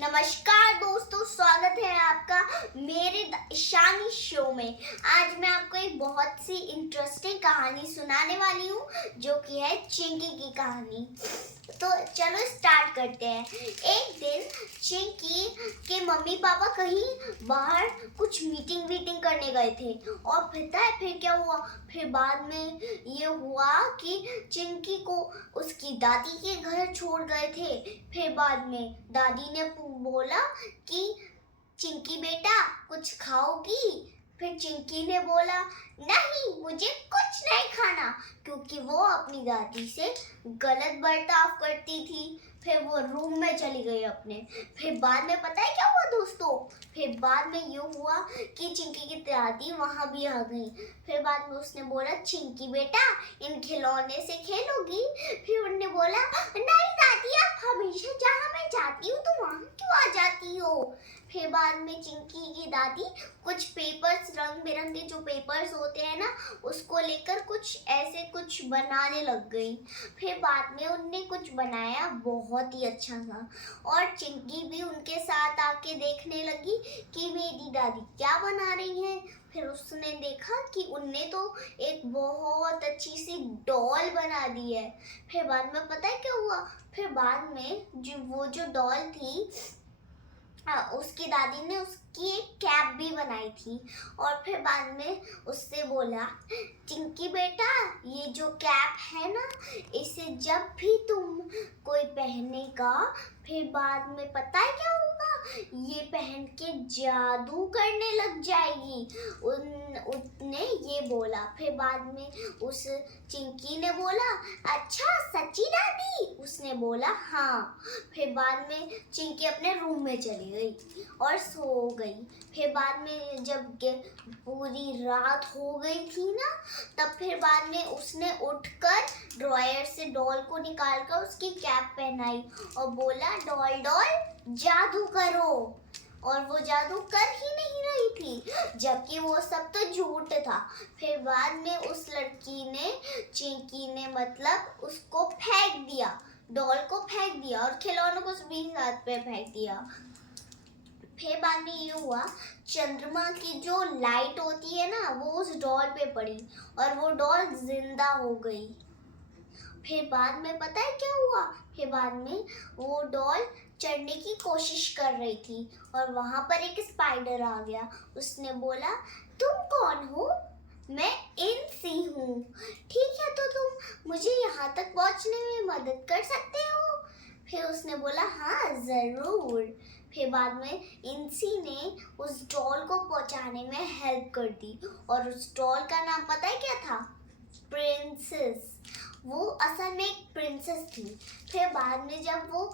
नमस्कार दोस्तों, स्वागत है आपका मेरे ईशानी शो में। आज मैं आपको एक बहुत सी इंटरेस्टिंग कहानी सुनाने वाली हूँ, जो कि है चिंकी की कहानी। तो चलो स्टार्ट करते हैं। एक दिन चिंकी के मम्मी पापा कहीं बाहर कुछ मीटिंग करने गए थे, और पता है फिर क्या हुआ? फिर बाद में ये हुआ कि चिंकी को उसकी दादी के घर छोड़ गए थे। फिर बाद में दादी ने बोला कि चिंकी बेटा कुछ खाओगी? फिर चिंकी ने बोला नहीं, मुझे कुछ नहीं खाना, क्योंकि वो अपनी दादी से गलत बर्ताव करती थी। फिर वो रूम में चली गई अपने। फिर बाद में पता है क्या हुआ दोस्तों? फिर बाद में ये हुआ कि चिंकी की दादी वहाँ भी आ गई। फिर बाद में उसने बोला चिंकी बेटा इन खिलौने से खेलोगी? फिर उन्होंने बोला नहीं दादी, आप हमेशा जहाँ मैं जाती हूँ तो वहाँ क्यों आ जाती हो? फिर बाद में चिंकी की दादी कुछ पेपर्स, रंग बिरंगे जो पेपर्स होते हैं ना, उसको लेकर कुछ बनाने लग गई। फिर बाद में उनने कुछ बनाया बहुत ही अच्छा था, और चिंकी भी उनके साथ आके देखने लगी कि मेरी दादी क्या बना रही है। फिर उसने देखा कि उनने तो एक बहुत अच्छी सी डॉल बना दी है। फिर बाद में पता है क्या हुआ? फिर बाद में जो डॉल थी, उसकी दादी ने उसकी एक कैप भी बनाई थी। और फिर बाद में उससे बोला चिंकी बेटा ये जो कैप है ना, इसे जब भी तुम कोई पहनेगा, फिर बाद में पता है क्या होगा? ये पहन के जादू करने लग जाएगी। उसने ये बोला। फिर बाद में उस चिंकी ने बोला अच्छा सच्ची दादी? उसने बोला हाँ। फिर बाद में चिंकी अपने रूम में चली गई और सो गई। फिर बाद में जब पूरी रात हो गई थी ना, तब फिर बाद में उसने उठकर ड्रॉयर से डॉल को निकालकर उसकी कैप पहनाई और बोला डॉल डॉल जादू करो। और वो जादू कर ही नहीं रही थी, जबकि वो सब तो झूठ था। फिर बाद में उस लड़की ने, चिंकी ने मतलब उसको फेंक दिया, डॉल को फेंक दिया और खिलौनों को भी साथ पे फेंक दिया। फिर बाद में ये हुआ, चंद्रमा की जो लाइट होती है ना, वो उस डॉल पे पड़ी और वो डॉल जिंदा हो गई। फिर बाद में पता है क्या हुआ? फिर बाद में वो डॉल चढ़ने की कोशिश कर रही थी और वहां पर एक स्पाइडर आ गया। उसने बोला तुम कौन हो? मैं इंसी हूँ। ठीक है, तो तुम मुझे यहाँ तक पहुँचने में मदद कर सकते हो? फिर उसने बोला हाँ जरूर। फिर बाद में इंसी ने उस डॉल को पहुँचाने में हेल्प कर दी, और उस डॉल का नाम पता है क्या था? प्रिंसेस। वो असल में एक प्रिंसेस थी। फिर बाद में जब वो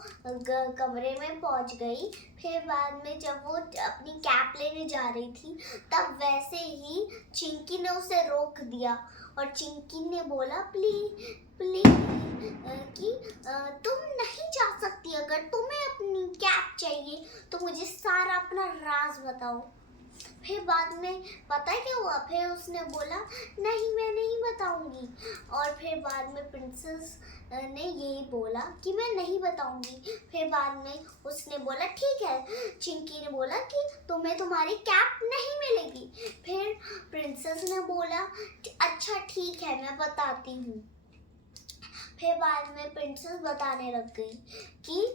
कमरे में पहुंच गई, फिर बाद में जब वो अपनी कैप लेने जा रही थी, तब वैसे ही चिंकी ने उसे रोक दिया और चिंकी ने बोला प्लीज प्लीज कि तुम नहीं जा सकती। अगर तुम्हें अपनी कैप चाहिए तो मुझे सारा अपना राज बताओ। फिर बाद में पता है क्या हुआ? फिर उसने बोला नहीं मैं नहीं बताऊंगी। और फिर बाद में प्रिंसेस ने यही बोला कि मैं नहीं बताऊंगी। फिर बाद में उसने बोला ठीक है। चिंकी ने बोला कि तुम्हें तुम्हारी कैप नहीं मिलेगी। फिर प्रिंसेस ने बोला अच्छा ठीक है मैं बताती हूँ। फिर बाद में प्रिंसेस बताने लग गई कि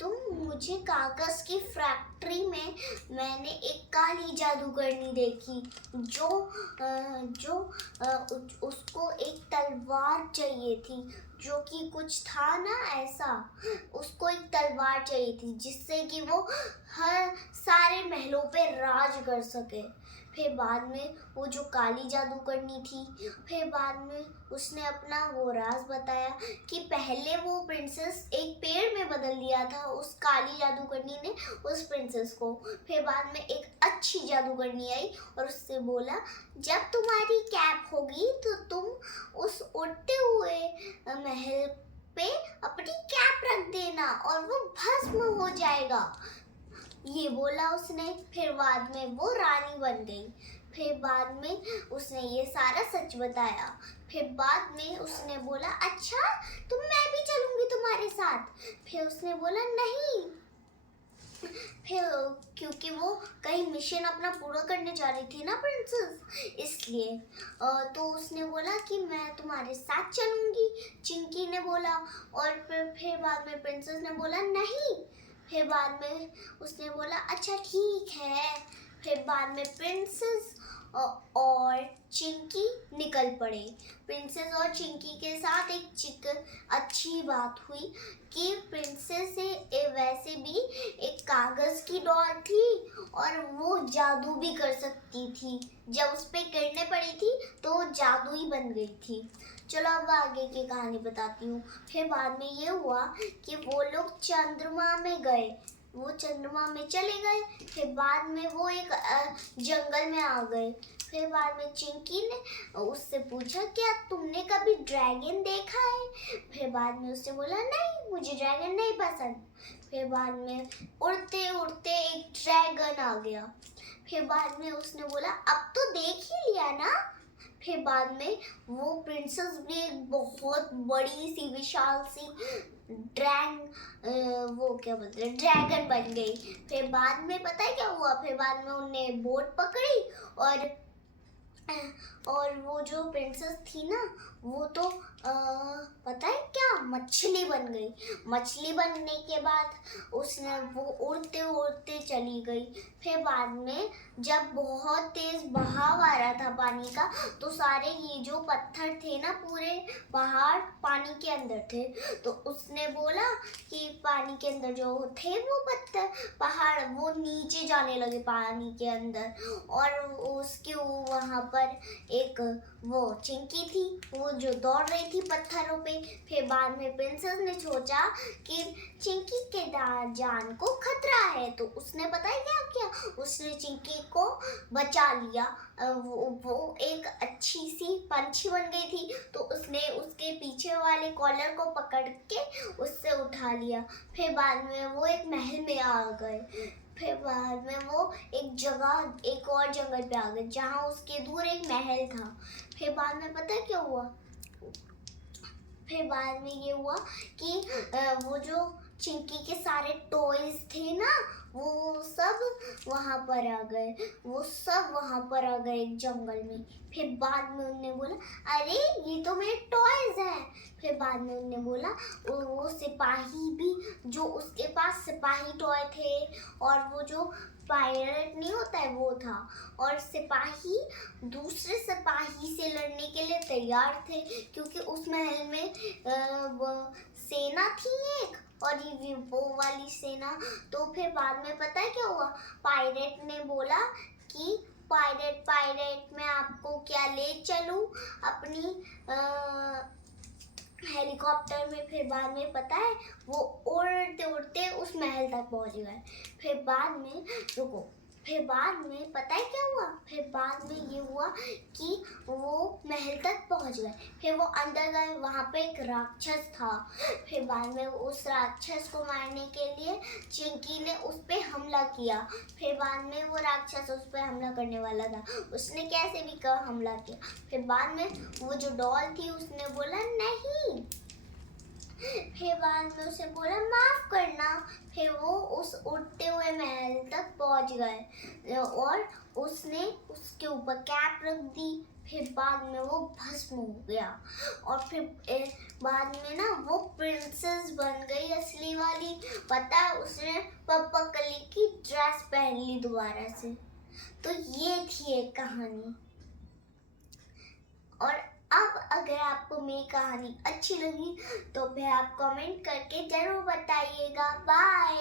तुम मुझे कागज की फैक्ट्री में मैंने एक काली जादूगरनी देखी, जो उसको एक तलवार चाहिए थी, जो कि कुछ था ना ऐसा। उसको एक तलवार चाहिए थी जिससे कि वो हर सारे महलों पे राज कर सके। फिर बाद में वो जो काली जादूगरनी थी, फिर बाद में उसने अपना वो राज बताया कि पहले वो प्रिंसेस एक पेड़ में बदल दिया था उस काली जादूगरनी ने उस प्रिंसेस को। फिर बाद में एक अच्छी जादूगरनी आई और उससे बोला जब तुम्हारी कैप होगी तो तुम उस उड़ते हुए महल पे अपनी कैप रख देना और वो भस्म हो जाएगा। ये बोला उसने। फिर बाद में वो रानी बन गई। फिर बाद में उसने ये सारा सच बताया। फिर बाद में उसने बोला अच्छा तो मैं भी चलूंगी तुम्हारे साथ। फिर उसने बोला नहीं, फिर क्योंकि वो कहीं मिशन अपना पूरा करने जा रही थी ना प्रिंसेस, इसलिए तो उसने बोला कि मैं तुम्हारे साथ चलूंगी, चिंकी ने बोला। और फिर बाद में प्रिंसेस ने बोला नहीं। फिर बाद में उसने बोला अच्छा ठीक है। फिर बाद में प्रिंसेस और चिंकी निकल पड़े। प्रिंसेस और चिंकी के साथ एक अच्छी बात हुई कि प्रिंसेस से वैसे भी एक कागज की डॉल थी और वो जादू भी कर सकती थी। जब उस पे किरणें पड़ी थी तो वो जादू ही बन गई थी। चलो अब आगे की कहानी बताती हूँ। फिर बाद में ये हुआ कि वो लोग चंद्रमा में गए, वो चंद्रमा में चले गए। फिर बाद में वो एक जंगल में आ गए। फिर बाद में चिंकी ने उससे पूछा क्या तुमने कभी ड्रैगन देखा है? फिर बाद में उसने बोला नहीं, मुझे ड्रैगन नहीं पसंद। फिर बाद में उड़ते उड़ते एक ड्रैगन आ गया। फिर बाद में उसने बोला अब तो देख ही लिया ना। फिर बाद में वो प्रिंसेस भी एक बहुत बड़ी सी विशाल सी वो क्या बोलते हैं ड्रैगन बन गई। फिर बाद में पता है क्या हुआ? फिर बाद में उन्होंने बोट पकड़ी और वो जो प्रिंसेस थी ना वो तो पता है क्या मछली बन गई। मछली बनने के बाद उसने वो उड़ते उड़ते चली गई। फिर बाद में जब बहुत तेज बहाव आ रहा था पानी का तो सारे ये जो पत्थर थे ना पूरे पहाड़ पानी के अंदर थे। तो उसने बोला कि पानी के अंदर जो थे वो पत्थर पहाड़ वो नीचे जाने लगे पानी के अंदर। और उसके वहाँ पर एक वो चिंकी थी वो जो दौड़ रही थी पत्थरों पे। फिर बाद में प्रिंसेस ने सोचा कि चिंकी के जान को खतरा है तो उसने पता है क्या किया? उसने चिंकी को बचा लिया। वो एक अच्छी सी पंछी बन गई थी तो उसने उसके पीछे वाले कॉलर को पकड़ के उससे उठा लिया। फिर बाद में वो एक महल में आ गए। फिर बाद में वो एक और जंगल पे आ गए जहाँ उसके दूर एक महल था। फिर बाद में पता है क्या हुआ? फिर बाद में ये हुआ कि वो जो चिंकी के सारे टॉयज थे ना वो सब वहाँ पर आ गए। वो सब वहाँ पर आ गए एक जंगल में। फिर बाद में उन्होंने बोला अरे ये तो मेरे टॉयज हैं। फिर बाद में उन्होंने बोला वो सिपाही भी जो उसके पास सिपाही टॉय थे और वो जो पायलट नहीं होता है वो था। और सिपाही दूसरे सिपाही से लड़ने के लिए तैयार थे क्योंकि उस महल में वो सेना थी एक और ये वो वाली सेना। तो फिर बाद में पता है क्या हुआ? पायलट ने बोला कि पायलट मैं आपको क्या ले चलूं अपनी हेलीकॉप्टर में। फिर बाद में पता है वो उड़ते उड़ते उस महल तक पहुंच गए। फिर बाद में रुको, फिर बाद में पता है क्या हुआ? फिर बाद में ये हुआ कि वो महल तक पहुंच गए। फिर वो अंदर गए, वहाँ पे एक राक्षस था। फिर बाद में उस राक्षस को मारने के लिए चिंकी ने उस पे हमला किया। फिर बाद में वो राक्षस उस पे हमला करने वाला था, उसने कैसे भी हमला किया। फिर बाद में वो जो डॉल थी उसने बोला नहीं। फिर बाद में उसे बोला माफ करना। फिर वो उस उड़ते हुए महल तक पहुंच गए और उसने उसके ऊपर कैप रख दी। फिर बाद में वो भस्म हो गया और फिर बाद में ना वो प्रिंसेस बन गई असली वाली। पता है उसने पर्पल कलर की ड्रेस पहन ली दोबारा से। तो ये थी एक कहानी। और अब अगर आपको मेरी कहानी अच्छी लगी तो फिर आप कमेंट करके जरूर बताइएगा। बाय।